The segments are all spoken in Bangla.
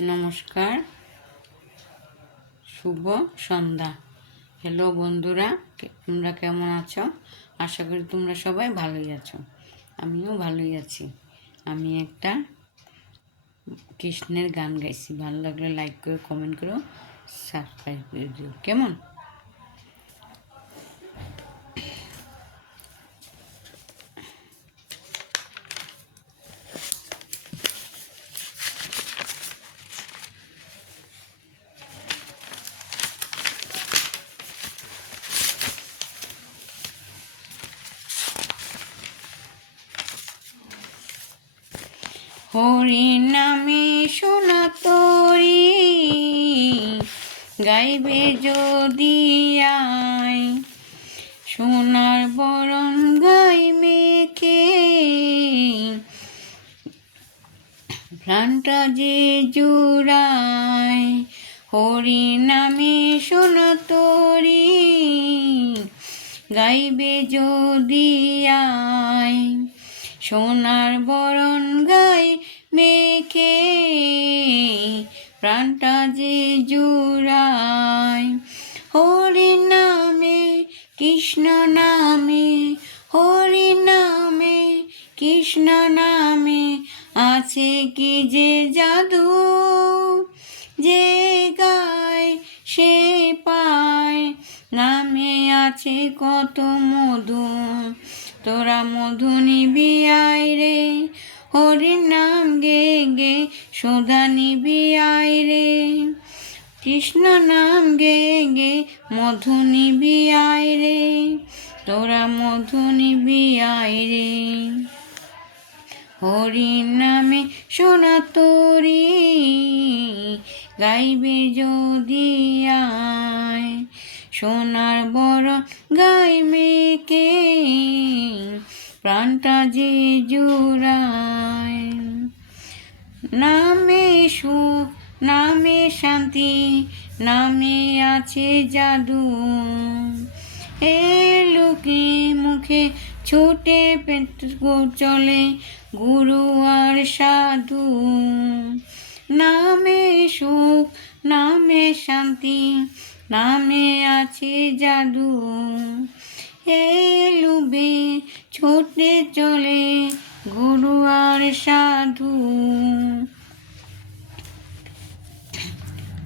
নমস্কার, শুভ সন্ধ্যা। হ্যালো বন্ধুরা, তোমরা কেমন আছো? আশা করি তোমরা সবাই ভালোই আছো। আমিও ভালোই আছি। আমি একটা কৃষ্ণের গান গাইছি। ভালো লাগলে লাইক করো, কমেন্ট করো, সাবস্ক্রাইব করে দিও। কেমন? হরি নামে শোনা তোরি গাইবে যদি আয়, সোনার বরণ গাই মেখে প্রাণটা যে জুড়ায়। হরি নামে শোনা তোরি গাইবে যদি আয়, সোনার বরণ গাই মেখে প্রাণটা যে জুড়ায়। হরি নামে কৃষ্ণ নামে, হরি নামে কৃষ্ণ নামে আছে কি যে জাদু, যে গায় সে পায়। নামে আছে কত মধু, তোরা মধু নিবি আয় রে। হরির নাম গে গে সুধা নিবি আয় রে। কৃষ্ণ নাম গে গে মধু নিবি আয় রে, তোরা মধু নিবি আয় রে। হরি নামে শোনা তোরি গাইবে যদি আয়, সোনার বড় গাই মেকে প্রাণটা যে জুড়ায়। নামে সুখ, নামে শান্তি, নামে আছে জাদু, এ লোকে মুখে ছোটে চলে গুরু আর সাধু। নামে সুখ, নামে শান্তি, নামে আছে জাদু, এই লুবে ছোটে চলে গুরু আর সাধু।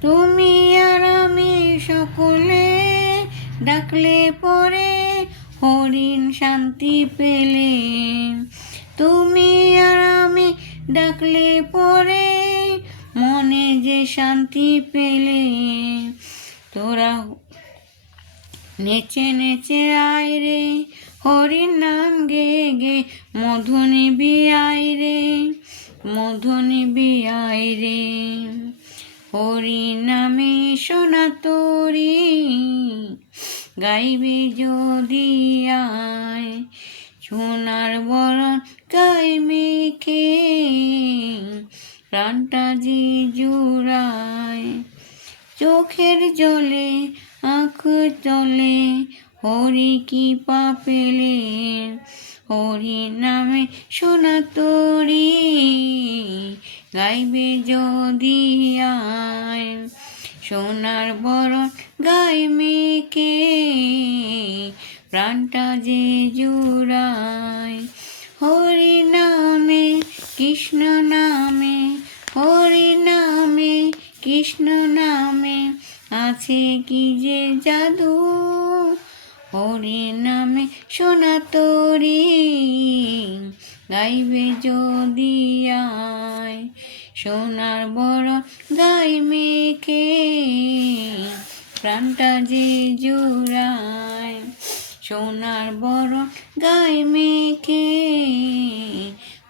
তুমি আর আমি সকলে ডাকলে পরে হরিণ শান্তি পেলে। তুমি আর আমি ডাকলে পরে মনে যে শান্তি পেলে। তোরা নেচে নেচে আয় রে, হরির নাম গে গে মধু নিবি আয় রে, মধু নিবি আয় রে। হরি নামে শোনা তোরি গাইবে যদি আয়, সোনার বরণ গাই মেখে প্রাণটা যে জুড়ায়। চোখের জলে আঁখ চলে হরি কৃপা পেলে। হরি নামে শোনা তোরি গাইবে যদি আয়, সোনার বরণ গাই মেখে প্রাণটা যে জুড়ায়। হরি নামে কৃষ্ণ নামে, হরি নামে কৃষ্ণ নামে আছে কি যে জাদু, হরি নামে শোনা তোরি গাইবে যদি আয়, সোনার বড় গাই মেখে প্রাণটা যে জুড়ায়। সোনার বড় গাই মেখে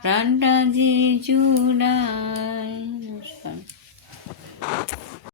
প্রাণটা যে জুড়ায়।